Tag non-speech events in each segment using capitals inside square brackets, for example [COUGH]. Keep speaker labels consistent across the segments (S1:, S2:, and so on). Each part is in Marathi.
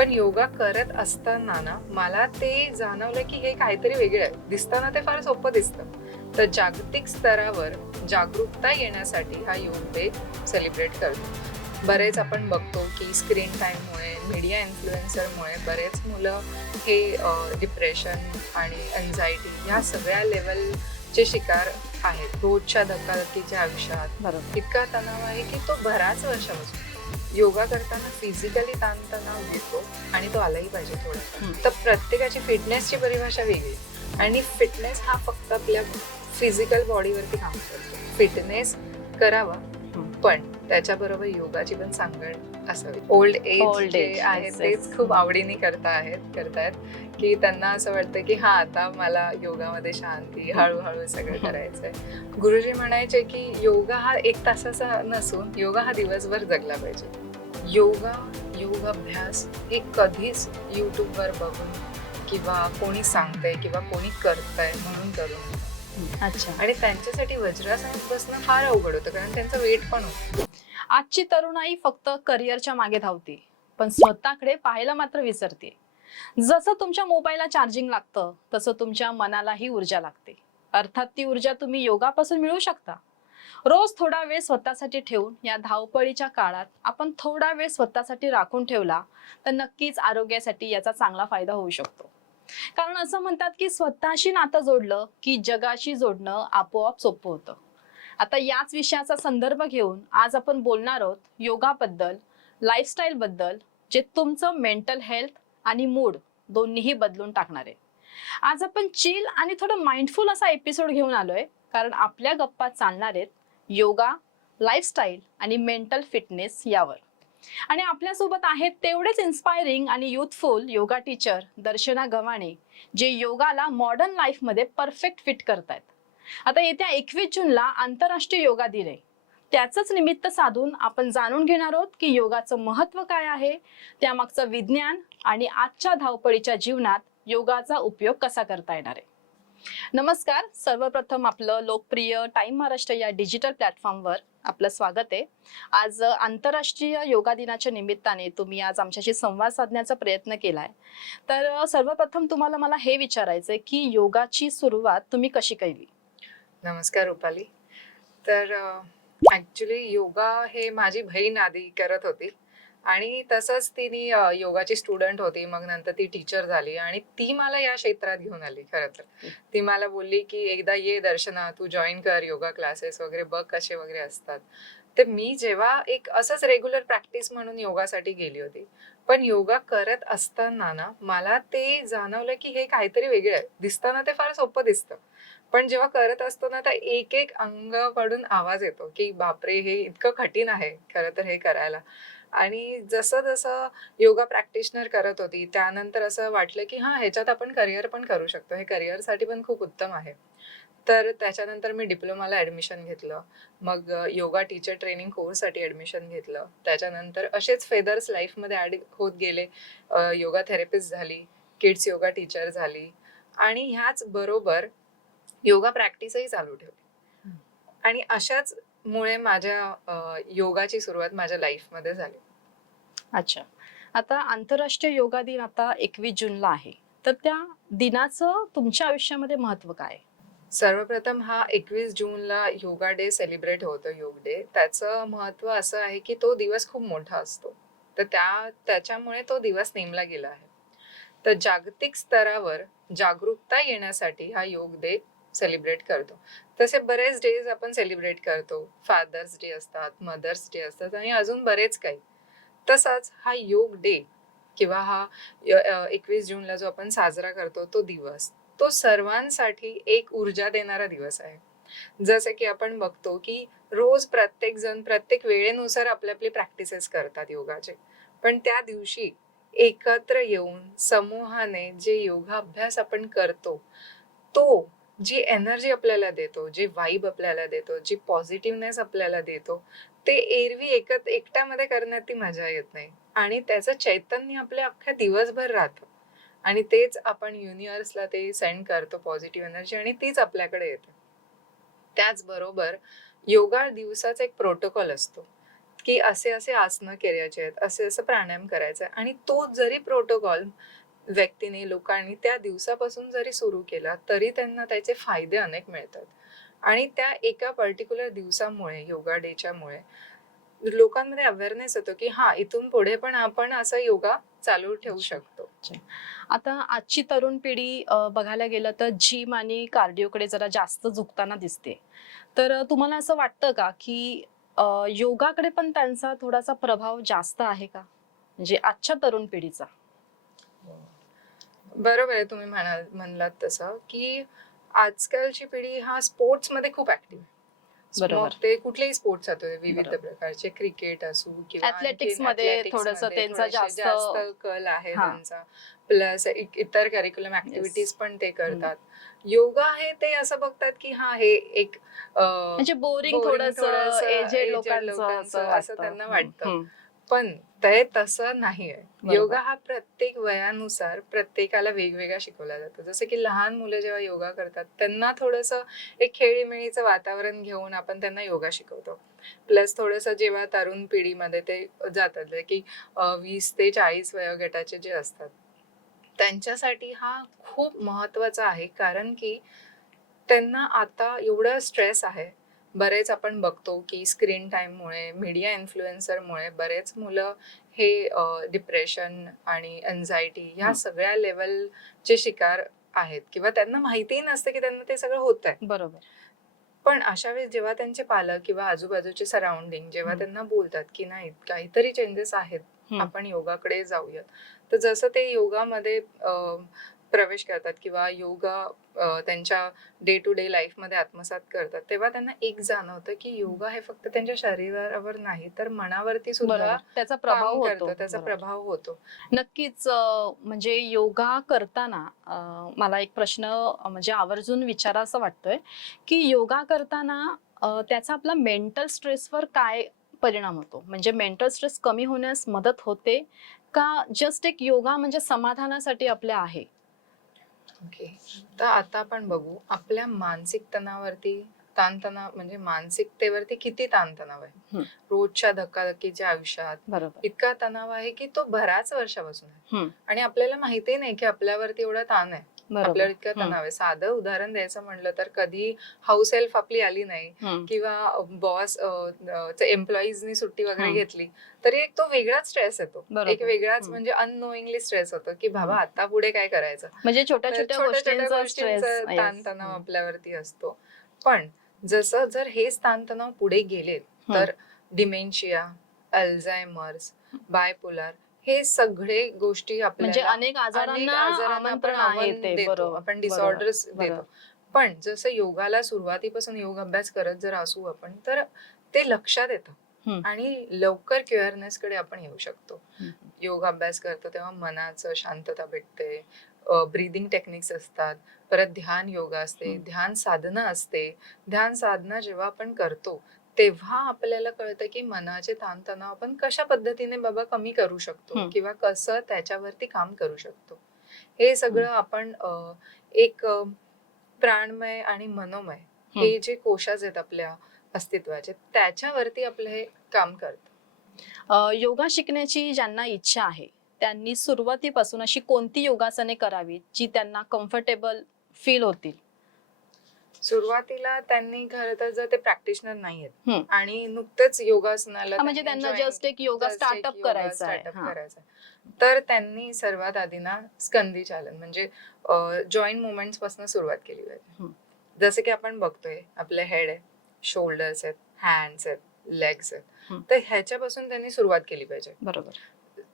S1: पण योगा करत असताना ना मला ते जाणवलं की हे काहीतरी वेगळं आहे. दिसताना ते फार सोपं दिसतं. तर जागतिक स्तरावर जागरूकता येण्यासाठी हा योग डे सेलिब्रेट करतो. बरेच आपण बघतो की स्क्रीन टाईममुळे मीडिया इन्फ्लुएन्सरमुळे बरेच मुलं हे डिप्रेशन आणि एन्झायटी या सगळ्या लेवलचे शिकार आहेत. रोजच्या धकाधकीच्या आयुष्यात. इतका तणाव आहे की तो बऱ्याच वर्षापासून. योगा करताना फिजिकली ताणतणाव येतो आणि तो आलाही पाहिजे थोडा. तर प्रत्येकाची फिटनेसची परिभाषा वेगळी. आणि फिटनेस हा फक्त आपल्या फिजिकल बॉडीवरती काम करतो. फिटनेस करावा पण त्याच्याबरोबर योगाची पण सांगड असावी. ओल्ड एज
S2: Old
S1: जे
S2: age,
S1: आहे
S2: yes,
S1: तेच
S2: yes.
S1: खूप आवडीने करता आहेत करतायत. की त्यांना असं वाटतं की हा आता मला योगामध्ये शांती हळूहळू सगळं [LAUGHS] करायचंय. गुरुजी म्हणायचे की योगा हा एक तासाचा नसून योगा हा दिवसभर जगला पाहिजे. योगा योग अभ्यास हे कधीच युट्यूबवर बघून किंवा कोणी सांगतंय किंवा कोणी करतंय म्हणून करून
S2: अच्छा.
S1: आणि त्यांच्यासाठी वज्रासनात बसणं फार अवघड होतं कारण त्यांचं वेट पण होतं.
S2: आजची तरुणाई फक्त करिअरच्या मागे धावते पण स्वतःकडे पाहायला मात्र विसरते. जसं तुमच्या मोबाईलला चार्जिंग लागतं तसं तुमच्या मनालाही ऊर्जा लागते. अर्थात ती ऊर्जा तुम्ही योगापासून मिळवू शकता. रोज थोडा वेळ स्वतःसाठी ठेवून या धावपळीच्या काळात आपण थोडा वेळ स्वतःसाठी राखून ठेवला तर नक्कीच आरोग्यासाठी याचा चांगला फायदा होऊ शकतो. कारण असं म्हणतात की स्वतःशी नातं जोडलं की जगाशी जोडणं आपोआप सोपं होतं. आता याच विषयाचा संदर्भ घेऊन आज आपण बोलणार आहोत योगाबद्दल लाईफस्टाईल बद्दल जे तुमचं मेंटल हेल्थ आणि मूड दोन्हीही बदलून टाकणार आहे. आज आपण चिल आणि थोडं माइंडफुल असा एपिसोड घेऊन आलोय कारण आपल्या गप्पा चालणार आहेत योगा लाईफस्टाईल आणि मेंटल फिटनेस यावर. आणि आपल्यासोबत आहेत तेवढेच इन्स्पायरिंग आणि youthful yoga teacher Darshana Gavhane जे योगाला मॉडर्न लाईफमध्ये परफेक्ट फिट करतायत. आता येत्या एकवीस जूनला आंतरराष्ट्रीय योगा दिन आहे. त्याचंच निमित्त साधून आपण जाणून घेणार आहोत की योगाचं महत्त्व काय आहे त्यामागचं विज्ञान आणि आजच्या धावपळीच्या जीवनात योगाचा उपयोग कसा करता येणार आहे. नमस्कार. सर्वप्रथम आपलं लोकप्रिय टाइम महाराष्ट्र या डिजिटल प्लॅटफॉर्मवर आपलं स्वागत आहे. आज आंतरराष्ट्रीय योगा दिनाच्या निमित्ताने तुम्ही आज आमच्याशी संवाद साधण्याचा प्रयत्न केलाय. तर सर्वप्रथम तुम्हाला मला हे विचारायचंय की योगाची सुरुवात तुम्ही कशी केली?
S1: नमस्कार रुपाली. तर ऍक्च्युली योगा हे माझी बहीण आधी करत होती. आणि तसंच तिने योगाची स्टुडंट होती मग नंतर ती टीचर झाली आणि ती मला या क्षेत्रात घेऊन आली खरं तर. ती मला बोलली की एकदा ये दर्शना तू जॉईन कर योगा क्लासेस वगैरे बघ कसे वगैरे असतात. तर मी जेव्हा एक असंच रेग्युलर प्रॅक्टिस म्हणून योगासाठी गेली होती पण योगा करत असताना ना मला ते जाणवलं की हे काहीतरी वेगळं आहे. दिसताना ते फार सोपं दिसतं. पण जेव्हा करत असतो ना तर एक एक अंग पडून आवाज येतो की बापरे हे इतकं कठीण आहे खरं तर हे करायला. आणि जसं जसं योगा प्रॅक्टिशनर करत होती त्यानंतर असं वाटलं की हां ह्याच्यात आपण करिअर पण करू शकतो. हे करिअरसाठी पण खूप उत्तम आहे. तर त्याच्यानंतर मी डिप्लोमाला ॲडमिशन घेतलं. मग योगा टीचर ट्रेनिंग कोर्ससाठी ॲडमिशन घेतलं. त्याच्यानंतर असेच फेदर्स लाईफमध्ये ॲड होत गेले. योगा थेरपिस्ट झाली किड्स योगा टीचर झाली आणि ह्याच बरोबर योगा प्रॅक्टिसही चालू ठेवली. आणि अशाच मुळे माझ्या अ, योगाची सुरुवात माझ्या लाईफमध्ये झाली.
S2: अच्छा. आता आंतरराष्ट्रीय योगा दिन आता एकवीस जूनला आहे. तर त्या दिनाचं तुमच्या आयुष्यामध्ये महत्त्व काय? आहे?
S1: सर्वप्रथम हा एकवीस जूनला योगा डे सेलिब्रेट होतो योग डे. त्याचं महत्त्व असं आहे की तो दिवस खूप मोठा असतो. तर त्या त्याच्यामुळे तो दिवस नेमला गेला आहे. तर जागतिक स्तरावर जागरूकता येण्यासाठी हा योग डे सेलिब्रेट करतो. तसे बरेच डेज आपण सेलिब्रेट करतो. फादर्स डे असतात मदर्स डे असतात आणि अजून बरेच काही. तसाच हा योग डे किंवा हा एकवीस जूनला जो आपण साजरा करतो तो दिवस तो सर्वांसाठी एक ऊर्जा देणारा दिवस आहे. जसं की आपण बघतो की रोज प्रत्येक जण प्रत्येक वेळेनुसार आपले आपले प्रॅक्टिसेस करतात योगाचे. पण त्या दिवशी एकत्र येऊन समूहाने जे योगाभ्यास आपण करतो तो जी एनर्जी आपल्याला देतो जे वाईब आपल्याला देतो जी पॉझिटिव्हनेस आपल्याला देतो ते एरवी एकत एकट्यामध्ये करण्यात ती मजा येत नाही. आणि त्याचं चैतन्य आपल्या अख्ख्या दिवसभर राहतं. आणि तेच आपण युनिवर्सला ते सेंड करतो पॉझिटिव्ह एनर्जी आणि तीच आपल्याकडे येते. त्याचबरोबर योगा दिवसाचा एक प्रोटोकॉल असतो की असे असे आसनं करायचे आहेत असे असं प्राणायाम करायचं आहे आणि तो जरी प्रोटोकॉल व्यक्तीने लोकांनी त्या दिवसापासून जरी सुरू केला तरी त्यांना त्याचे फायदे अनेक मिळतात. आणि त्या एका पर्टिक्युलर दिवसामुळे योगा डेच्यामुळे लोकांमध्ये अवेअरनेस येतो की हा इथून पुढे पण आपण असा योगा चालू ठेवू शकतो.
S2: आता आजची तरुण पिढी बघायला गेलं तर जिम आणि कार्डिओकडे जरा जास्त झुकताना दिसते. तर तुम्हाला असं वाटतं का की योगाकडे पण त्यांचा थोडासा प्रभाव जास्त आहे का? म्हणजे आजच्या तरुण पिढीचा.
S1: बरोबर आहे तुम्ही म्हणाल म्हणलात तसं की आजकालची पिढी हा स्पोर्ट्समध्ये खूप ऍक्टिव्ह
S2: बरोबर.
S1: मग ते कुठलेही स्पोर्ट्स असतो विविध. प्रकारचे क्रिकेट असू किंवा
S2: मध्ये थोडंसं त्यांचा जास्त-
S1: कल आहे. त्यांचा प्लस इतर करिक्युलम ऍक्टिव्हिटीज पण ते करतात योगा हे ते असं बघतात की हा हे एक
S2: म्हणजे बोरिंग थोडस एजेड लोकांचं असं.
S1: त्यांना वाटतं. पण ते तसं नाहीये.
S2: बरोबर.
S1: योगा हा प्रत्येक वयानुसार प्रत्येकाला वेगवेगळा शिकवला जातो. जसं की लहान मुलं जेव्हा योगा करतात त्यांना थोडस एक खेळीमेळीचं वातावरण घेऊन आपण त्यांना योगा शिकवतो. प्लस थोडस जेव्हा तरुण पिढीमध्ये ते जातात जे की वीस ते चाळीस वयोगटाचे जे असतात त्यांच्यासाठी हा खूप महत्त्वाचा आहे. कारण की त्यांना आता एवढं स्ट्रेस आहे बरेच आपण बघतो की स्क्रीन टाईममुळे मीडिया इन्फ्लुएन्सरमुळे बरेच मुलं हे डिप्रेशन आणि अँझायटी ह्या. सगळ्या लेवलचे शिकार आहेत किंवा त्यांना माहितीही नसतं की त्यांना ते सगळं होत आहे
S2: बरोबर
S1: पण अशा वेळेस जेव्हा त्यांचे पालक किंवा आजूबाजूचे सराउंडिंग जेव्हा. त्यांना बोलतात की नाही काहीतरी चेंजेस आहेत. आपण योगाकडे जाऊयात तर जसं ते योगामध्ये प्रवेश करतात किंवा योगा त्यांच्या डे टू डे लाईफमध्ये आत्मसात करतात तेव्हा त्यांना एक जाणवतं की योगा हे फक्त त्यांच्या शरीरावर नाही तर मनावरती सुद्धा
S2: त्याचा प्रभाव होतो.
S1: त्याचा. प्रभाव होतो.
S2: नक्कीच म्हणजे योगा करताना मला एक प्रश्न म्हणजे आवर्जून विचारासा वाटतोय की योगा करताना त्याचा आपला मेंटल स्ट्रेसवर काय परिणाम होतो? म्हणजे मेंटल स्ट्रेस कमी होण्यास मदत होते का जस्ट एक योगा म्हणजे समाधानासाठी आपल्या आहे?
S1: ओके तर आता आपण बघू आपल्या मानसिक तणावावरती ताणतणाव म्हणजे मानसिकतेवरती किती ताणतणाव आहे. रोजच्या धक्काधक्कीच्या आयुष्यात
S2: बरोबर.
S1: इतका तणाव आहे की तो बऱ्याच वर्षापासून आहे. आणि आपल्याला माहिती नाही की आपल्यावरती एवढा ताण आहे. आपल्यावर इतका
S2: हं.
S1: तणाव आहे साधं उदाहरण द्यायचं म्हणलं तर कधी हाऊस हेल्प आपली आली नाही
S2: हं.
S1: किंवा बॉस एम्प्लॉईजनी सुट्टी वगैरे
S2: हं.
S1: घेतली तरी एक तो वेगळाच स्ट्रेस येतो. एक वेगळाच
S2: हं.
S1: म्हणजे अननोईंगली स्ट्रेस होतो की बाबा
S2: हं.
S1: आता पुढे काय करायचं
S2: म्हणजे छोट्या छोट्या गोष्टींचा
S1: ताणतणाव आपल्यावरती असतो पण जसं जर हेच ताणतणाव पुढे गेले तर डिमेन्शिया अल्झायमर्स बायपोलर हे सगळे गोष्टी
S2: म्हणजे
S1: आपल्याला
S2: अनेक
S1: अनेक
S2: आजारांना
S1: आजारांना
S2: आमंत्रण
S1: आपण
S2: आहे
S1: आव्हान
S2: ते
S1: देतो
S2: बरोबर
S1: आपण
S2: बरोबर.
S1: डिसऑर्डर्स
S2: बरोबर.
S1: देतो पण जसं योगाला सुरुवातीपासून योग अभ्यास करत जर असू आपण तर ते लक्षात येतं. आणि लवकर क्युअरनेस कडे आपण येऊ शकतो. योग अभ्यास करतो तेव्हा मनाचं शांतता भेटते ब्रीदिंग टेक्निक्स असतात परत ध्यान योगा असते. ध्यान साधना असते ध्यान साधना जेव्हा आपण करतो तेव्हा आपल्याला कळतं की मनाचे ताणतणाव आपण कशा पद्धतीने बाबा कमी करू शकतो. किंवा कसं त्याच्यावरती काम करू शकतो. हे सगळं आपण एक प्राणमय आणि मनोमय हे जे कोशाज आहेत आपल्या अस्तित्वाचे त्याच्यावरती आपलं हे काम करतं.
S2: योगा शिकण्याची ज्यांना इच्छा आहे त्यांनी सुरुवातीपासून अशी कोणती योगासने करावीत जी त्यांना कम्फर्टेबल फील होतील?
S1: सुरुवातीला त्यांनी खरं तर जर ते प्रॅक्टिशनर नाहीयेत
S2: हं.
S1: आणि नुकतेच योगासनाला
S2: हा, म्हणजे
S1: त्यांनी
S2: त्यांना
S1: join
S2: जस्ट एक योगा
S1: just एक
S2: स्टार्टअप
S1: योगा
S2: करायचा आहे
S1: startup
S2: हा.
S1: करायचा आहे. तर त्यांनी सर्वात आधी ना स्कंदी चालन म्हणजे जॉईंट मुवमेंट्सपासून सुरुवात केली पाहिजे. जसं की आपण बघतोय आपले हेड आहे शोल्डर्स आहेत हँड्स आहेत लेग्स आहेत. तर ह्याच्यापासून त्यांनी सुरुवात केली पाहिजे
S2: बरोबर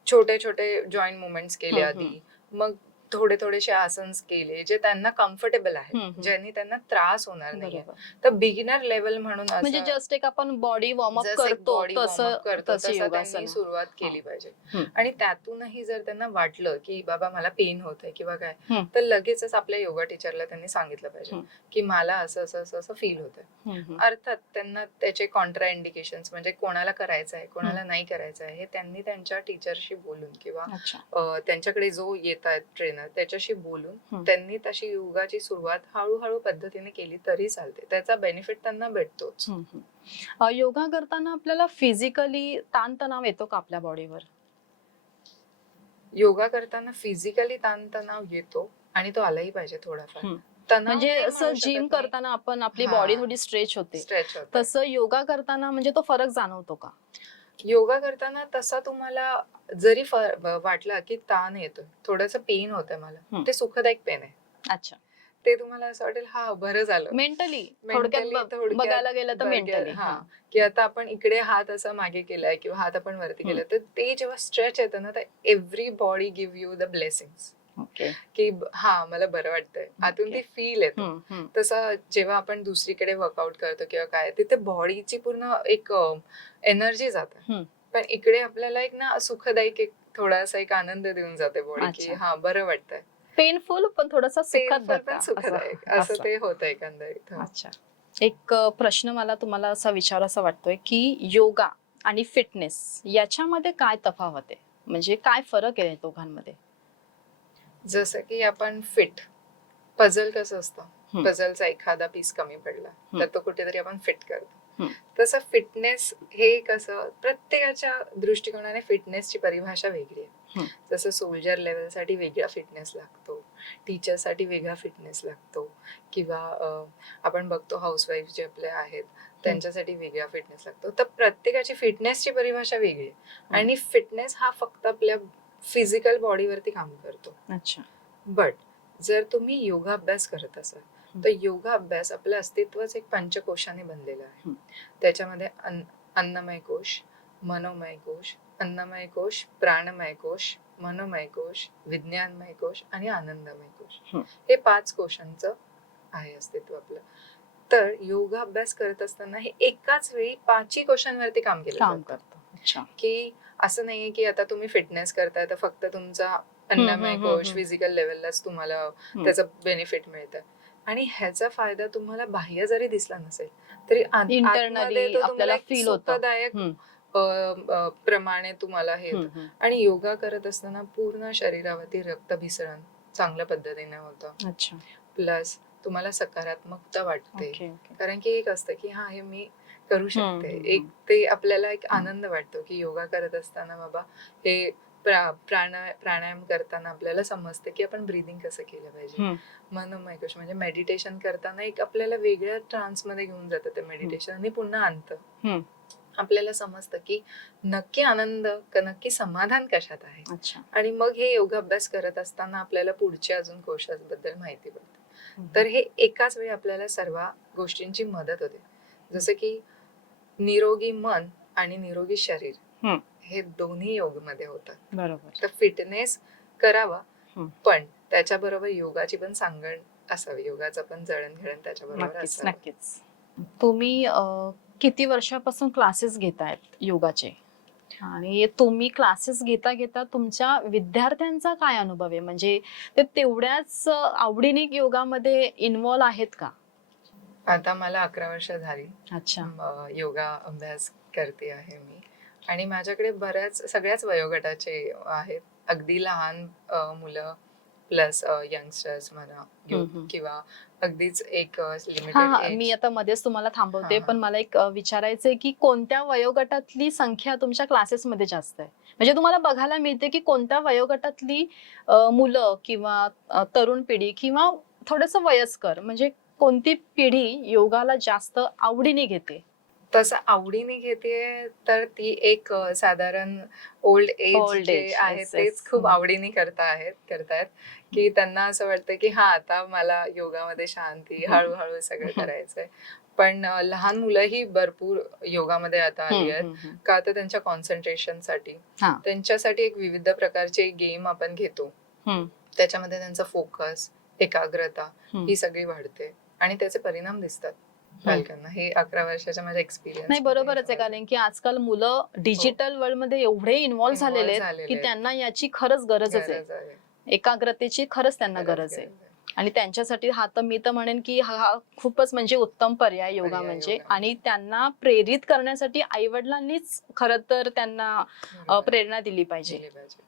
S1: छोटे छोटे जॉईंट मुवमेंट्स केले आधी मग थोडे थोडेसे आसन्स केले जे त्यांना कम्फर्टेबल
S2: हं,
S1: आहेत
S2: हं.
S1: ज्यांनी त्यांना त्रास होणार नाही तर बिगिनर लेवल म्हणून
S2: म्हणजे जस्ट एक आपण बॉडी
S1: एक
S2: करतो तसं
S1: त्यांनी सुरुवात केली पाहिजे. आणि त्यातूनही जर त्यांना वाटलं की बाबा मला पेन होत आहे किंवा काय. तर लगेचच आपल्या योगा टीचरला त्यांनी सांगितलं पाहिजे. की मला असं असं असं असं फील होत आहे अर्थात त्यांना त्याचे कॉन्ट्रा इंडिकेशन म्हणजे कोणाला करायचं आहे कोणाला नाही करायचं आहे हे त्यांनी त्यांच्या टीचरशी बोलून किंवा त्यांच्याकडे जो येत आहेत ट्रेनर त्याच्याशी बोलून. त्यांनी तशी योगाची सुरुवात हळूहळू पद्धतीने केली तरी चालते. त्याचा बेनिफिट त्यांना भेटतोच.
S2: योगा करताना आपल्याला फिजिकली ताणतणाव येतो का आपल्या बॉडीवर
S1: योगा करताना फिजिकली ताणतणाव येतो आणि तो आलाही पाहिजे थोडाफार.
S2: म्हणजे असं जिम. करताना आपण आपली. बॉडी थोडी स्ट्रेच होते.
S1: स्ट्रेच होतं.
S2: तसं योगा करताना म्हणजे तो फरक जाणवतो का?
S1: योगा करताना तसा तुम्हाला जरी वाटला की ताण येतोय थोडस पेन होतंय मला. ते सुखदायक पेन आहे
S2: अच्छा
S1: ते तुम्हाला असं वाटेल हा बरं झालं
S2: मेंटली बघायला गेलं तर मेंटली
S1: हा. की आता आपण इकडे हात असा मागे केलाय किंवा हात आपण वरती. केलाय तर ते जेव्हा स्ट्रेच येतं ना तर every body give you the blessings
S2: okay
S1: की हा मला बरं वाटतंय. आतून ती. फील येतो. तसं जेव्हा आपण दुसरीकडे वर्कआउट करतो किंवा काय तिथे बॉडीची पूर्ण एक एनर्जी जाते. पण इकडे आपल्याला एक ना सुखदायक एक थोडासा एक आनंद देऊन जाते बॉडी की. हा बरं वाटतंय.
S2: पेनफुल पण थोडासा असं-
S1: सुखदायक.
S2: असं.
S1: असं ते होतं एकंदरीत.
S2: अच्छा. एक प्रश्न मला तुम्हाला असा विचारासा वाटतोय की योगा आणि फिटनेस याच्यामध्ये काय तफावत आहे? म्हणजे काय फरक आहे दोघांमध्ये?
S1: जसं की आपण फिट पझल कसं असतं. पझलचा एखादा पीस कमी पडला. तर तो कुठेतरी आपण फिट करतो. तसं फिटनेस हे कसं प्रत्येकाच्या दृष्टिकोनाने फिटनेसची परिभाषा वेगळी आहे. जसं सोल्जर लेवलसाठी वेगळा फिटनेस लागतो टीचरसाठी वेगळा फिटनेस लागतो किंवा आपण बघतो हाऊसवाईफ जे आपले आहेत त्यांच्यासाठी वेगळा फिटनेस लागतो तर प्रत्येकाची फिटनेसची परिभाषा वेगळी आहे आणि फिटनेस हा फक्त आपल्या फिजिकल बॉडीवरती काम करतो.
S2: अच्छा.
S1: बट जर तुम्ही योगा अभ्यास करत असाल तर योगा अभ्यास आपलं अस्तित्वच एक पंचकोशाने बनलेलं आहे. त्याच्यामध्ये अन्न अन्नमय कोश मनोमय कोश अन्नमय कोश प्राणमय कोश मनोमय कोश विज्ञानमय कोश आणि आनंदमय कोश. हे पाच कोशांचं आहे अस्तित्व आपलं. तर योगा अभ्यास करत असताना हे एकाच वेळी पाचही कोशांवरती काम केलं
S2: काम करतो.
S1: की असं नाहीये की आता तुम्ही फिटनेस करताय तर फक्त तुमचा अन्नमय कोश. फिजिकल लेवललाच तुम्हाला त्याचं बेनिफिट मिळतं. आणि ह्याचा फायदा तुम्हाला बाह्य जरी दिसला नसेल तरी
S2: आपल्याला होतं.
S1: सुखदायक प्रमाणे तुम्हाला हे. आणि योगा करत असताना पूर्ण शरीरावरती रक्तभिसरण चांगल्या पद्धतीने होतं. प्लस तुम्हाला सकारात्मकता वाटते. कारण की एक असतं की हा हे मी करू शकते. एक ते आपल्याला एक आनंद वाटतो की योगा करत असताना बाबा हे प्रा- प्राण प्राणायाम करताना आपल्याला समजते की आपण ब्रिदिंग कसं केलं पाहिजे. मनोमय कोश म्हणजे मेडिटेशन करताना एक आपल्याला वेगळ्या ट्रान्समध्ये घेऊन जातं ते मेडिटेशन आणि पुन्हा आणतं. आपल्याला समजतं की नक्की आनंद नक्की समाधान कशात आहे? आणि मग हे योगा अभ्यास करत असताना आपल्याला पुढच्या अजून कोशाबद्दल माहिती पडते. तर हे एकाच वेळी आपल्याला सर्व गोष्टींची मदत होते. जसं की निरोगी मन आणि निरोगी शरीर
S2: हम्म.
S1: हे दोन्ही योगमध्ये होतात.
S2: बरोबर.
S1: तर फिटनेस करावा
S2: हम्म.
S1: पण त्याच्याबरोबर योगाची पण सांगण असावी. योगाचं पण जळणघळण त्याच्याबरोबर
S2: नक्कीच तुम्ही किती वर्षापासून क्लासेस घेतायत योगाचे? आणि तुम्ही क्लासेस घेता घेता तुमच्या विद्यार्थ्यांचा काय अनुभव आहे? म्हणजे ते तेवढ्याच आवडीने योगामध्ये इन्वॉल्व आहेत का?
S1: आता मला अकरा वर्ष झाली.
S2: अच्छा.
S1: म, योगा अभ्यास करते आहे मी. आणि माझ्याकडे बऱ्याच सगळ्याच वयोगटाचे आहेत. अगदी लहान अ, मुलं प्लस यंगस्टर्स म्हणा
S2: हम्म, हम्म.
S1: किंवा अगदीच एक
S2: हा
S1: लिमिटेड
S2: हा, मी आता मध्येच तुम्हाला थांबवते
S1: हा, हा.
S2: पण मला एक अ, विचारायचंय की कोणत्या वयोगटातली संख्या तुमच्या क्लासेसमध्ये जास्त आहे? म्हणजे तुम्हाला बघायला मिळते की कोणत्या वयोगटातली अ, मुलं किंवा अ, तरुण पिढी किंवा थोडस वयस्कर म्हणजे कोणती पिढी योगाला जास्त आवडीने घेते
S1: तसं आवडीने घेते तर ती एक साधारण ओल्ड एज जे आहे तेच. खूप. आवडीने करता आहेत करतायत की त्यांना असं वाटतं की हा आता मला योगामध्ये शांती. हळूहळू सगळं. करायचंय पण लहान मुलंही भरपूर योगामध्ये आता आली आहेत का तर त्यांच्या कॉन्सन्ट्रेशनसाठी. त्यांच्यासाठी एक विविध प्रकारचे गेम आपण घेतो त्याच्यामध्ये त्यांचा फोकस एकाग्रता. ही सगळी वाढते आणि त्याचे परिणाम दिसतात पालकांना. हे अकरा वर्षाच्या माझ्या एक्सपिरियन्स
S2: नाही बरोबरच आहे कारण की आजकाल मुलं डिजिटल वर्ल्डमध्ये एवढे इन्व्हॉल्व्ह
S1: Involve
S2: झालेले आहेत की. त्यांना याची खरंच गरजच आहे. एकाग्रतेची खरंच त्यांना गरज आहे. आणि त्यांच्यासाठी हा तर मी तर म्हणेन की हा हा खूपच म्हणजे उत्तम पर्याय योगा म्हणजे.
S1: योगा.
S2: आणि त्यांना प्रेरित करण्यासाठी आई वडिलांनीच खर तर त्यांना प्रेरणा दिली पाहिजे.
S1: दिली पाहिजे.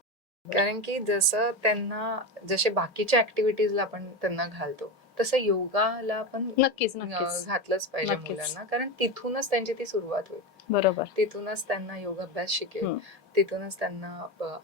S1: कारण की जसं त्यांना जसे बाकीच्या ऍक्टिव्हिटीजला आपण त्यांना घालतो तसं योगाला पण
S2: नक्कीच
S1: घातलंच पाहिजे
S2: नक्कीच.
S1: मुलांना कारण तिथूनच त्यांची ती सुरुवात होईल
S2: बरोबर
S1: तिथूनच त्यांना योगाभ्यास शिकेल
S2: हम्म.
S1: तिथूनच त्यांना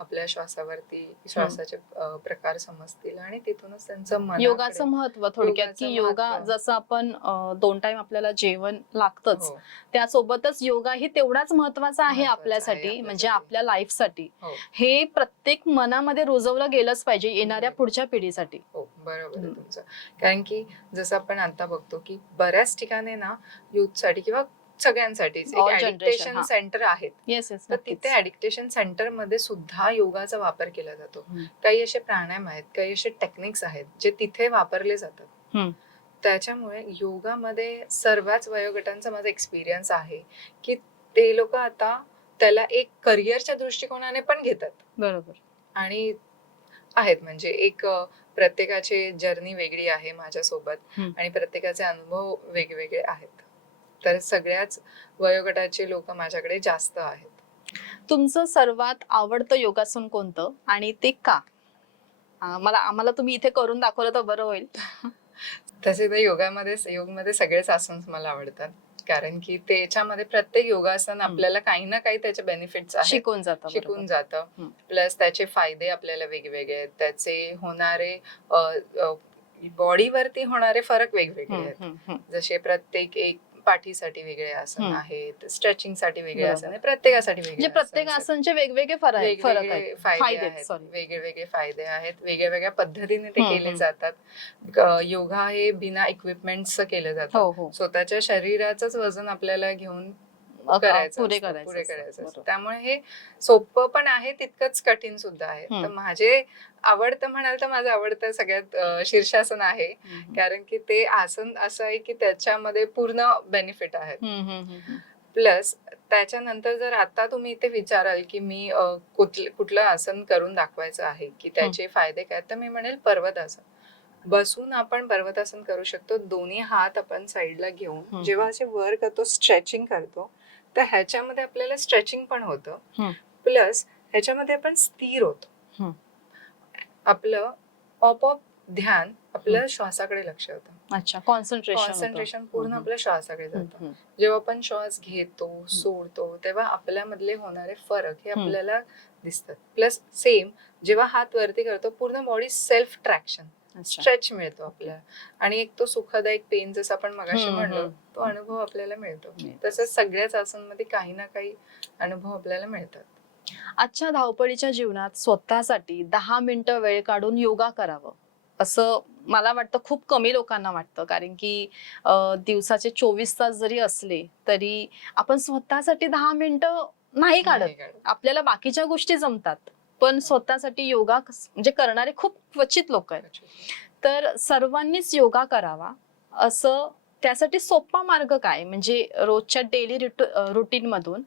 S1: आपल्या श्वासावरती श्वासाचे प्रकार समजतील आणि तिथूनच त्यांचं
S2: योगाचं महत्त्व थोडक्यात की योगा. जसं आपण दोन टाइम आपल्याला जेवण लागतच
S1: हो,
S2: त्यासोबतच योगा ही तेवढाच महत्त्वाचा आहे
S1: महत्त्वाचं आहे
S2: आपल्यासाठी. म्हणजे आपल्या लाईफसाठी
S1: हो.
S2: हे प्रत्येक मनामध्ये रुजवलं गेलंच पाहिजे येणाऱ्या पुढच्या पिढीसाठी
S1: हो बरोबर. तुमचं कारण की जसं आपण आता बघतो की बऱ्याच ठिकाणी ना youth साठी किंवा सगळ्यांसाठीच
S2: generation,
S1: ऍडिक्टेशन. सेंटर आहेत तर तिथे ऍडिक्टेशन सेंटरमध्ये सुद्धा योगाचा वापर केला जातो. काही असे प्राणायाम आहेत काही असे टेक्निक्स आहेत जे तिथे वापरले जातात. त्याच्यामुळे योगामध्ये सर्वच वयोगटांचा माझा एक्सपिरियन्स आहे की ते लोक आता त्याला एक करिअरच्या दृष्टिकोनाने पण घेतात
S2: बरोबर
S1: आणि आहेत म्हणजे एक प्रत्येकाची जर्नी वेगळी आहे माझ्यासोबत. आणि प्रत्येकाचे अनुभव वेगवेगळे आहेत तर सगळ्याच वयोगटाचे लोक माझ्याकडे जास्त आहेत.
S2: तुमचं सर्वात आवडतं योगासन कोणतं आणि ते का? मला आम्हाला तुम्ही इथे करून दाखवलं तर बरं होईल.
S1: तसे तर योगामध्ये योगमध्ये सगळेच आसन मला आवडतात. कारण की त्याच्यामध्ये प्रत्येक योगासन आपल्याला काही ना काही त्याचे बेनिफिट्स आहेत.
S2: शिकून जातं
S1: शिकून. जातं. प्लस त्याचे फायदे आपल्याला वेगवेगळे आहेत. त्याचे होणारे बॉडीवरती होणारे फरक वेगवेगळे आहेत. जसे प्रत्येक एक पाठीसाठी वेगळे आसन. आहेत स्ट्रेचिंगसाठी वेगळे. आसन आहे प्रत्येकासाठी वेगळे
S2: म्हणजे प्रत्येक
S1: आसन आहेत.
S2: आसनचे वेगवेगळे फरक आहेत फरक
S1: वेगवेगळे
S2: आहेत
S1: फायदे आहेत
S2: सॉरी
S1: वेगळे वेगळे फायदे आहेत वेगळ्या वेगळ्या पद्धतीने ते केले. जातात योगा हे बिना इक्विपमेंटच केलं जातं
S2: हो हो
S1: स्वतःच्या शरीराचंच वजन आपल्याला घेऊन करायचं
S2: पुरे करायचं
S1: पुरे. त्यामुळे हे सोपं पण आहे तितकंच कठीण सुद्धा आहे. तर माझे आवडतं म्हणाल तर माझं आवडतं सगळ्यात शीर्षासन आहे. कारण की ते आसन असं आहे की त्याच्यामध्ये पूर्ण बेनिफिट आहेत.
S2: हम्म.
S1: प्लस त्याच्यानंतर जर आता तुम्ही इथे विचाराल की मी कुठल- कुठलं आसन करून दाखवायचं आहे की त्याचे फायदे काय तर मी म्हणेल पर्वतासन बसून आपण पर्वतासन करू शकतो. दोन्ही हात आपण साईडला घेऊन. जेव्हा असे वर करतो स्ट्रेचिंग करतो तर ह्याच्यामध्ये आपल्याला स्ट्रेचिंग पण होतं. प्लस ह्याच्यामध्ये आपण स्थिर होतो. आपलं ऑपऑप ध्यान आपलं श्वासाकडे लक्ष होतं
S2: अच्छा कॉन्सन्ट्रेशन
S1: कॉन्सन्ट्रेशन पूर्ण. आपल्या श्वासाकडे जातं. जेव्हा आपण श्वास घेतो सोडतो तेव्हा आपल्यामधले होणारे फरक हे. आपल्याला दिसतात. प्लस सेम जेव्हा हात वरती करतो पूर्ण बॉडी सेल्फ ट्रॅक्शन स्ट्रेच मिळतो आपल्याला. आणि एक तो सुखदायक पेन जसं आपण मगाशी म्हणलो. तो अनुभव आपल्याला मिळतो. तसंच सगळ्याच आसनमध्ये काही ना काही अनुभव आपल्याला मिळतात.
S2: आजच्या धावपळीच्या जीवनात स्वतःसाठी दहा मिनिटं वेळ काढून योगा करावं असं मला वाटतं खूप कमी लोकांना वाटतं. कारण की दिवसाचे चोवीस तास जरी असले तरी आपण स्वतःसाठी दहा मिनिटं नाही काढत. आपल्याला बाकीच्या गोष्टी जमतात. पण स्वतःसाठी योगा म्हणजे करणारे खूप क्वचित लोक आहेत. तर सर्वांनीच योगा करावा असं त्यासाठी सोपा मार्ग काय? म्हणजे रोजच्या डेली रुटीन मधून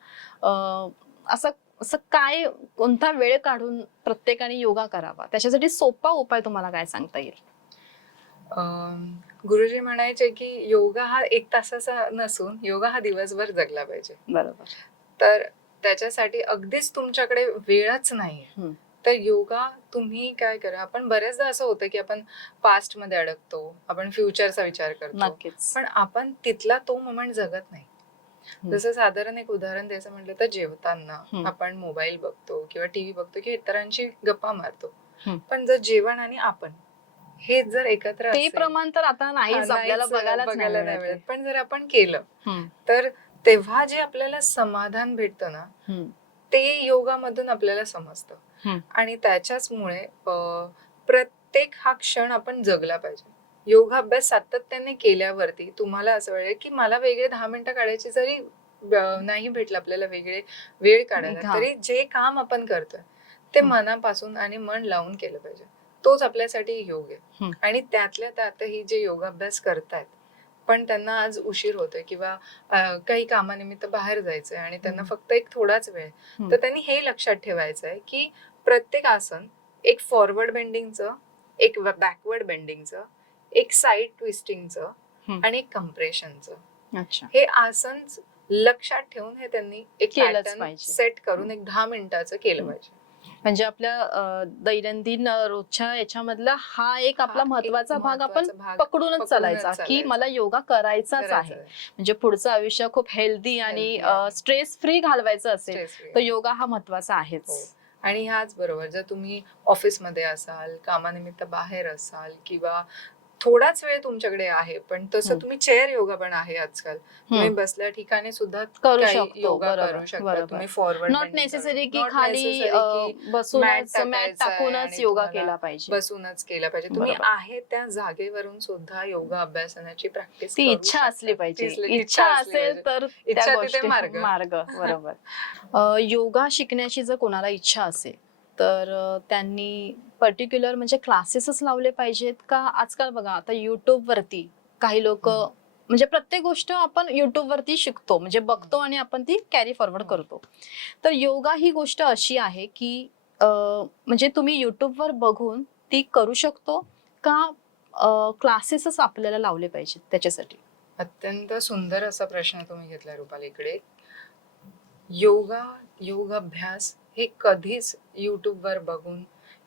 S2: असं असं काय कोणता वेळ काढून प्रत्येकाने योगा करावा? त्याच्यासाठी सोपा उपाय तुम्हाला काय सांगता येईल?
S1: गुरुजी म्हणायचे की योगा हा एक तासाचा नसून योगा हा दिवसभर जगला पाहिजे.
S2: बरोबर.
S1: तर त्याच्यासाठी अगदीच तुमच्याकडे वेळच नाही. तर योगा तुम्ही काय करा आपण बऱ्याचदा असं होतं की आपण पास्टमध्ये अडकतो आपण फ्युचरचा विचार करतो पण आपण तिथला तो मोमेंट जगत नाही. जसं साधारण एक उदाहरण द्यायचं म्हटलं तर जेवताना. आपण मोबाईल बघतो किंवा टीव्ही बघतो किंवा इतरांची गप्पा मारतो. पण जर जेवण आणि आपण हे जर एकत्र
S2: प्रमाण तर आता
S1: हा,
S2: नाहीच, बघायलाच
S1: बघायला नाही
S2: नाही
S1: मिळत पण जर आपण केलं. तर तेव्हा जे आपल्याला समाधान भेटतं ना. ते योगामधून आपल्याला समजतं. आणि त्याच्याचमुळे प्रत्येक हा क्षण आपण जगला पाहिजे योगाभ्यास सातत्याने केल्यावरती तुम्हाला असं वाटेल की मला वेगळे दहा मिनिटं काढायची जरी नाही भेटलं आपल्याला वेगळे वेळ काढायला. तरी जे काम आपण करतोय ते. मनापासून आणि मन लावून केलं पाहिजे तोच आपल्यासाठी योग आहे. आणि त्यातल्या त्यातही जे योगाभ्यास करतायत पण त्यांना आज उशीर होतोय किंवा काही कामानिमित्त बाहेर जायचंय आणि त्यांना. फक्त एक थोडाच वेळ. तर त्यांनी हे लक्षात ठेवायचं आहे की प्रत्येक आसन एक फॉरवर्ड बेंडिंगचं एक बॅकवर्ड बेंडिंगचं एक साईड ट्विस्टिंगचं. आणि एक कम्प्रेशनचं
S2: अच्छा
S1: हे आसन लक्षात ठेवून हे त्यांनी एक. सेट करून एक दहा मिनिटाचं केलं. पाहिजे
S2: म्हणजे आपल्या दैनंदिन रोजच्या याच्यामधला हा एक आपला महत्त्वाचा भाग आपण पकडूनच चालायचा की. मला योगा करायचाच
S1: करायचं
S2: आहे. म्हणजे पुढचं आयुष्य खूप हेल्दी आणि. स्ट्रेस फ्री घालवायचं असेल. तर योगा हा महत्त्वाचा आहेच
S1: हो. आणि ह्याच बरोबर जर तुम्ही ऑफिसमध्ये असाल कामानिमित्त बाहेर असाल किंवा थोडाच वेळ तुमच्याकडे आहे पण तसं
S2: हम्म.
S1: तुम्ही चेअर योगा पण आहे आजकाल. तुम्ही. बसल्या ठिकाणी सुद्धा
S2: करू
S1: काही
S2: शकतो
S1: योगा
S2: बरोबर
S1: करू शकता.
S2: बरोबर.
S1: तुम्ही फॉरवर्ड
S2: नॉट नेसेसरी की खाली अं, बसूनच मॅट
S1: आहे
S2: टाकूनच
S1: आणि
S2: योगा
S1: तुम्हाला
S2: केला पाहिजे.
S1: बसूनच केला पाहिजे. तुम्ही
S2: बरोबर.
S1: आहे त्या जागेवरून सुद्धा योगा अभ्यासनाची प्रॅक्टिस
S2: ती इच्छा असली पाहिजे. इच्छा असेल तर त्या
S1: इच्छा तिथे
S2: गोष्टी
S1: मार्ग.
S2: मार्ग बरोबर. [LAUGHS] अं, योगा शिकण्याची जर कोणाला इच्छा असेल तर त्यांनी पर्टिक्युलर म्हणजे क्लासेसच लावले पाहिजेत का आजकाल बघा आता युट्यूब वरती काही लोक. म्हणजे प्रत्येक गोष्ट आपण युट्यूब वरती शिकतो म्हणजे बघतो आणि आपण ती कॅरी फॉरवर्ड
S1: हो.
S2: करतो तर योगा ही गोष्ट अशी आहे की म्हणजे तुम्ही युट्यूबवर बघून ती करू शकतो का क्लासेसच आपल्याला लावले पाहिजेत त्याच्यासाठी
S1: अत्यंत सुंदर असा प्रश्न तुम्ही घेतला रुपालीकडे योगा योग अभ्यास हे कधीच युट्यूबवर बघून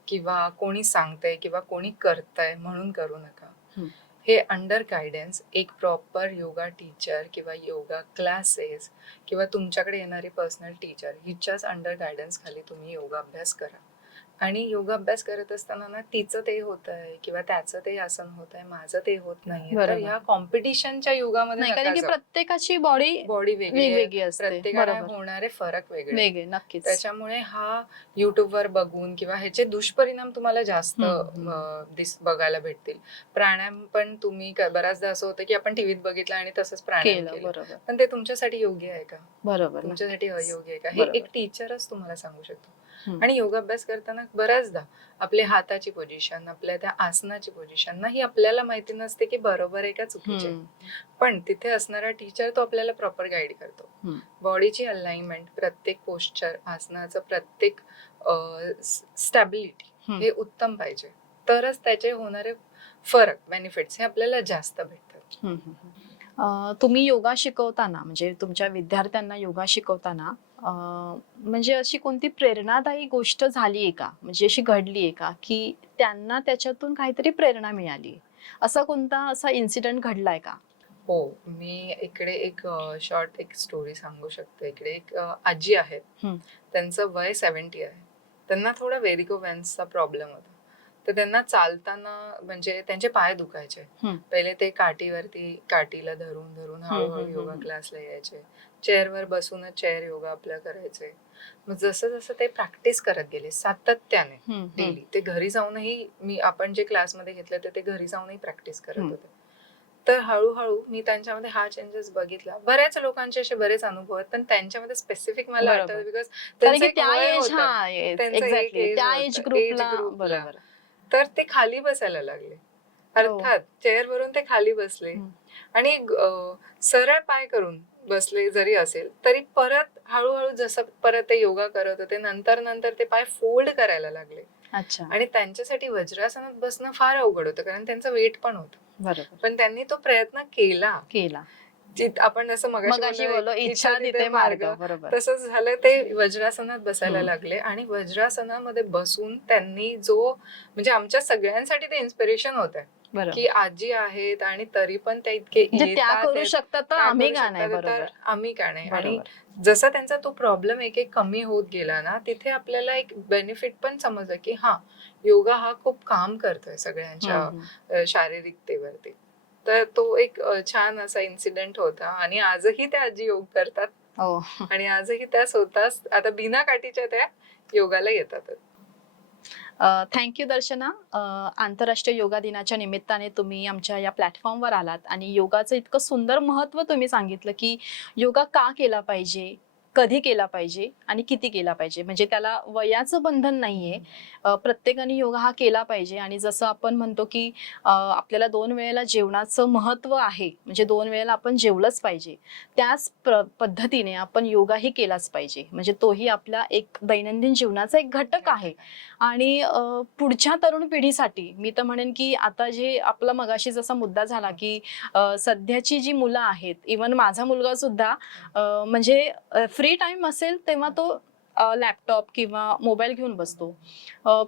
S1: किंवा कोणी सांगतंय किंवा कोणी करतंय म्हणून करू नका. हे अंडर गायडन्स एक प्रॉपर योगा टीचर किंवा योगा क्लासेस किंवा तुमच्याकडे येणारी पर्सनल टीचर हिच्याच अंडर गायडन्स खाली तुम्ही योगा अभ्यास करा आणि योगा अभ्यास करत असताना ना तिचं ते होत आहे किंवा त्याचं ते आसन होत आहे माझं ते होत नाही तर
S2: बरोबर.
S1: ह्या कॉम्पिटिशनच्या युगामध्ये
S2: नाही कारण की प्रत्येकाची बॉडी
S1: बॉडी वेगळी आहे.
S2: वेगवेगळी असते
S1: प्रत्येकाला
S2: बरोबर
S1: होणारे फरक वेगळे आहेत.
S2: वेगळे नक्कीच
S1: त्याच्यामुळे हा युट्यूबवर बघून किंवा ह्याचे दुष्परिणाम तुम्हाला जास्त
S2: हम्म, हम्म.
S1: अं, दिस बघायला भेटतील प्राणायाम पण तुम्ही क- बऱ्याचदा असं होतं की आपण टीव्हीत बघितलं आणि तसंच प्राणायाम
S2: केलं
S1: केलं
S2: बरोबर
S1: पण ते तुमच्यासाठी योग्य आहे का
S2: बरोबर
S1: तुमच्यासाठी अयोग्य आहे का हे
S2: बरोबर.
S1: एक टीचरच तुम्हाला सांगू शकतो
S2: हम्म.
S1: आणि योगाभ्यास करताना बऱ्याचदा आपल्या हाताची पोझिशन आपल्या त्या आसनाची पोझिशन ना ही आपल्याला माहिती नसते की बरोबर आहे का चुकीचे. पण तिथे असणारा टीचर तो आपल्याला प्रॉपर गाईड करतो. बॉडीची अलाइनमेंट प्रत्येक पोस्चर आसनाचं प्रत्येक स्टॅबिलिटी. हे उत्तम पाहिजे तरच त्याचे होणारे फरक बेनिफिट्स हे आपल्याला जास्त भेटतात
S2: तुम्ही योगा शिकवताना म्हणजे तुमच्या विद्यार्थ्यांना योगा शिकवताना म्हणजे अशी कोणती प्रेरणादायी गोष्ट झाली आहे का? म्हणजे अशी घडली आहे का? की त्यांना त्याच्यातून काहीतरी प्रेरणा मिळाली असा कोणता असा इन्सिडेंट घडलाय का?
S1: हो मी इकडे एक शॉर्ट एक स्टोरी सांगू शकते. इकडे एक आजी आहेत. त्यांचं वय सेव्हन्टी आहे. त्यांना थोडा व्हेरिको वेन्सचा प्रॉब्लेम होता. तर त्यांना चालताना म्हणजे त्यांचे पाय दुखायचे. पहिले ते काठीवरती काठीला धरून धरून हळूहळू योगा. क्लासला यायचे. चेअरवर बसूनच चेअर योगा आपला करायचे. मग जसं जसं ते प्रॅक्टिस करत गेले सातत्याने. डेली. ते घरी जाऊनही मी आपण जे क्लासमध्ये घेतलं ते ते घरी जाऊनही प्रॅक्टिस करत. होते. तर हळूहळू मी त्यांच्यामध्ये हा चेंजेस बघितला. बऱ्याच लोकांचे असे बरेच अनुभव आहेत पण त्यांच्यामध्ये स्पेसिफिक मला. आठवतं बिकॉज त्यांचं तर ते खाली बसायला लागले. अर्थात चेअर वरून ते खाली बसले. आणि सरळ पाय करून बसले जरी असेल तरी परत हळूहळू जसं परत ते योगा करत होते नंतर नंतर ते पाय फोल्ड करायला लागले.
S2: अच्छा.
S1: आणि त्यांच्यासाठी वज्रासनात बसणं फार अवघड होतं कारण त्यांचं वेट पण होतं.
S2: बरोबर.
S1: पण त्यांनी तो प्रयत्न केला.
S2: केला.
S1: जित आपण जसं
S2: मग
S1: मगाशी बोललो,
S2: इच्छा तिथे मार्ग.
S1: तसंच झालं ते वज्रासनात बसायला
S2: हम्म.
S1: लागले आणि वज्रासनामध्ये बसून त्यांनी जो म्हणजे आमच्या सगळ्यांसाठी ते इन्स्पिरेशन होत. की आजी आहेत आणि तरी पण त्या इतके
S2: म्हणजे त्या करू शकतात तर आम्ही का नाही
S1: तर
S2: बरोबर.
S1: आम्ही का नाही. आणि जसा त्यांचा तो प्रॉब्लेम एक एक कमी होत गेला ना तिथे आपल्याला एक बेनिफिट पण समजलं की हा योगा हा खूप काम करतोय सगळ्यांच्या शारीरिकतेवरती. तर तो एक छान असा इन्सिडेंट होता आणि आजही त्या आजी योग करतात.
S2: हो.
S1: आणि आजही त्या स्वतःच आता बिना काठीच्या त्या योगाला येतात
S2: थँक्यू दर्शना. आंतरराष्ट्रीय योगा दिनाच्या निमित्ताने तुम्ही आमच्या या प्लॅटफॉर्मवर आलात आणि योगाचं इतकं सुंदर महत्त्व तुम्ही सांगितलं की योगा का केला पाहिजे? कधी केला पाहिजे आणि किती केला पाहिजे? म्हणजे त्याला वयाचं बंधन नाहीये. प्रत्येकाने योगा हा केला पाहिजे आणि जसं आपण म्हणतो की आपल्याला दोन वेळेला जेवणाचं महत्त्व आहे म्हणजे दोन वेळेला आपण जेवलंच पाहिजे. त्याच पद्धतीने आपण योगाही केलाच पाहिजे. म्हणजे तोही आपला एक दैनंदिन जीवनाचा एक घटक आहे. आणि पुढच्या तरुण पिढीसाठी मी तर म्हणेन की आता जे आपला मगाशी जसा मुद्दा झाला की सध्याची जी मुलं आहेत इवन माझा मुलगा सुद्धा म्हणजे फ्री टाइम असेल तेव्हा तो लॅपटॉप किंवा मोबाईल घेऊन बसतो.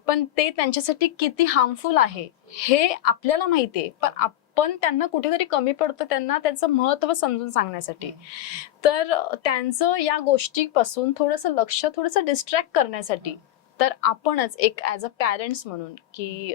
S2: पण ते त्यांच्यासाठी किती हार्मफुल आहे हे आपल्याला माहिती आहे. पण आपण त्यांना कुठेतरी कमी पडतं त्यांना त्याचं महत्त्व समजून सांगण्यासाठी. तर त्यांचं या गोष्टीपासून थोडंसं लक्ष थोडंसं डिस्ट्रॅक्ट करण्यासाठी तर आपणच एक ॲज अ पॅरेंट्स म्हणून की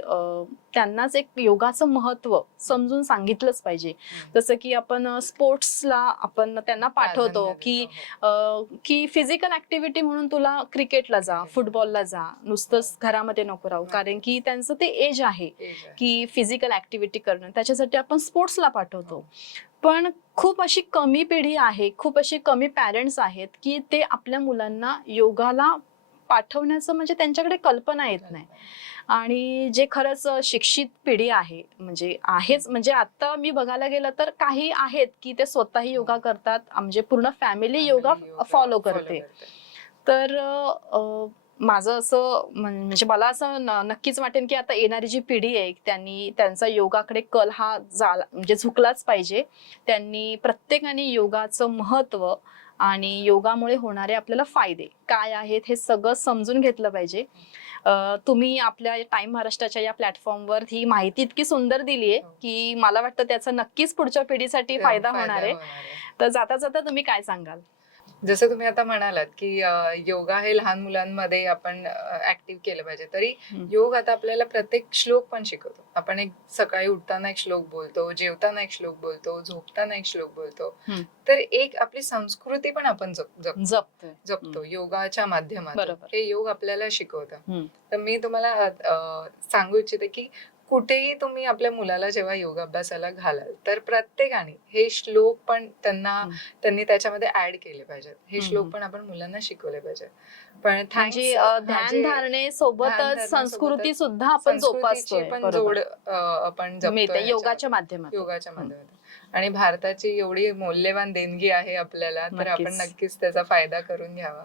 S2: त्यांनाच एक योगाचं महत्त्व समजून सांगितलंच पाहिजे. जसं की आपण स्पोर्ट्सला आपण त्यांना पाठवतो की. अं, की फिजिकल ऍक्टिव्हिटी म्हणून तुला क्रिकेटला जा फुटबॉलला जा नुसतंच घरामध्ये नको राहू. कारण की त्यांचं ते एज आहे. की फिजिकल ऍक्टिव्हिटी करणं. त्याच्यासाठी आपण स्पोर्ट्सला पाठवतो. पण खूप अशी कमी पिढी आहे खूप अशी कमी पॅरेंट्स आहेत की ते आपल्या मुलांना योगाला पाठवण्याचं म्हणजे त्यांच्याकडे कल्पना येत नाही. आणि जे खरंच शिक्षित पिढी आहे म्हणजे आहेच म्हणजे आता मी बघायला गेलं तर काही आहेत की ते स्वतःही योगा करतात म्हणजे पूर्ण फॅमिली योगा फॉलो करते. तर माझं असं म्हण- म्हणजे मला असं नक्कीच वाटेल की आता येणारी जी पिढी आहे त्यांनी त्यांचा योगाकडे कल हा झाला म्हणजे झुकलाच पाहिजे. त्यांनी प्रत्येकाने योगाचं महत्त्व आणि योगामुळे होणारे आपल्याला फायदे. काय आहेत हे सगळं समजून घेतलं पाहिजे. तुम्ही आपल्या टाइम महाराष्ट्राच्या या प्लॅटफॉर्मवर ही माहिती इतकी सुंदर दिली आहे
S1: हो.
S2: की मला वाटतं त्याचा नक्कीच पुढच्या पिढीसाठी फायदा होणार आहे. तर जाता जाता तुम्ही काय सांगाल?
S1: जसं तुम्ही आता म्हणालात की योगा हे लहान मुलांमध्ये आपण ऍक्टिव्ह केलं पाहिजे तरी. योग आता आपल्याला प्रत्येक श्लोक पण शिकवतो आपण एक सकाळी उठताना एक श्लोक बोलतो जेवताना एक श्लोक बोलतो झोपताना एक श्लोक बोलतो. तर एक आपली संस्कृती पण आपण जप- जप-
S2: जपतोय
S1: जपतो योगाच्या माध्यमातून
S2: बरोबर.
S1: हे योग आपल्याला शिकवतं. तर मी तुम्हाला सांगू इच्छिते की कुठेही तुम्ही आपल्या मुलाला जेव्हा योग अभ्यासाला घालाल तर प्रत्येकाने हे श्लोक पण त्यांना. त्यांनी त्याच्यामध्ये ऍड केले पाहिजेत हे श्लोक. पण आपण मुलांना शिकवले पाहिजे पण
S2: म्हणजे ध्यान धारणे सोबतच संस्कृती सुद्धा आपण जोपासतोय
S1: पण. जोड आपण.
S2: योगाच्या माध्यमातून
S1: योगाच्या
S2: हम्म.
S1: माध्यमातून आणि भारताची एवढी मौल्यवान देणगी आहे आपल्याला तर आपण
S2: नक्कीच.
S1: त्याचा फायदा करून घ्यावा.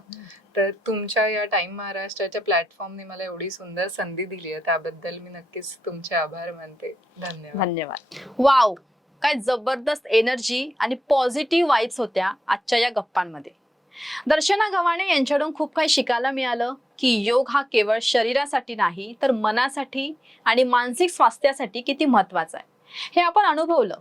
S1: तर तुमच्या या टाइम महाराष्ट्राच्या प्लॅटफॉर्मने मला एवढी सुंदर संधी दिली आहे त्याबद्दल मी नक्कीच तुमचे आभार मानते. धन्यवाद.
S2: धन्यवाद. वाव! काय जबरदस्त एनर्जी आणि पॉझिटिव्ह वाईब्स होत्या आजच्या या गप्पांमध्ये. दर्शना गव्हाणे यांच्याकडून खूप काही शिकायला मिळालं की योग हा केवळ शरीरासाठी नाही तर मनासाठी आणि मानसिक स्वास्थ्यासाठी किती महत्त्वाचा आहे. हे आपण अनुभवलं.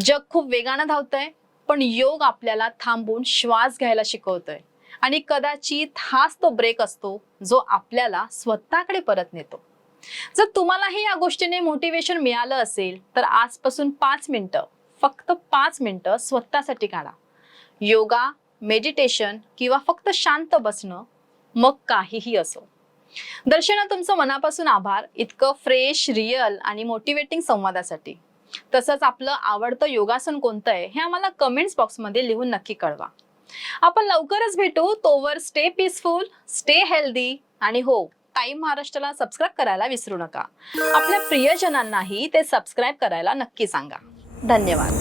S2: जग खूप वेगानं धावतंय पण योग आपल्याला थांबून श्वास घ्यायला शिकवतोय. आणि कदाचित हाच तो ब्रेक असतो जो आपल्याला स्वतःकडे परत नेतो. जर तुम्हालाही या गोष्टीने मोटिवेशन मिळालं असेल तर आजपासून पाच मिनिटं फक्त पाच मिनिटं स्वतःसाठी काढा. योगा मेडिटेशन किंवा फक्त शांत बसणं मग काहीही असो. दर्शना तुमचं मनापासून आभार. इतकं फ्रेश रिअल आणि मोटिवेटिंग संवादासाठी. तसंच आपलं आवडतं योगासन कोणतं आहे हे आम्हाला कमेंट्स बॉक्समध्ये लिहून नक्की कळवा. आपण लवकरच भेटू. तोवर स्टे पीसफुल स्टे हेल्दी आणि हो टाईम महाराष्ट्राला सबस्क्राईब करायला विसरू नका. आपल्या प्रियजनांनाही ते सबस्क्राईब करायला नक्की सांगा. धन्यवाद.